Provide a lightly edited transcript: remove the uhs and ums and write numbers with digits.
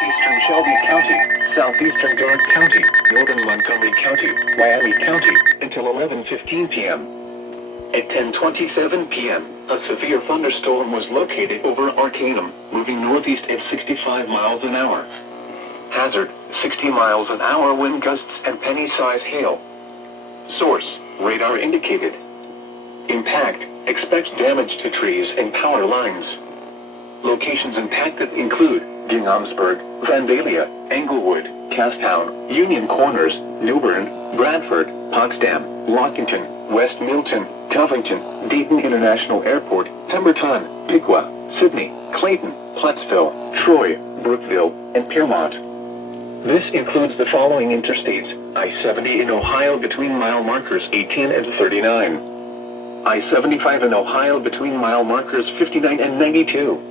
northeastern Shelby County, southeastern Durant County, northern Montgomery County, Miami County, until 11:15 p.m. At 10:27 p.m., a severe thunderstorm was located over Arcanum, moving northeast at 65 miles an hour. Hazard, 60 miles an hour wind gusts and penny-size hail. Source, radar indicated. Impact, expect damage to trees and power lines. Locations impacted include Ginghamsburg, Vandalia, Englewood, Castown, Union Corners, New Bern, Bradford, Potsdam, Lockington, West Milton, Covington, Dayton International Airport, Pemberton, Piqua, Sydney, Clayton, Plattsville, Troy, Brookville, and Piermont. This includes the following interstates: I-70 in Ohio between mile markers 18 and 39. I-75 in Ohio between mile markers 59 and 92.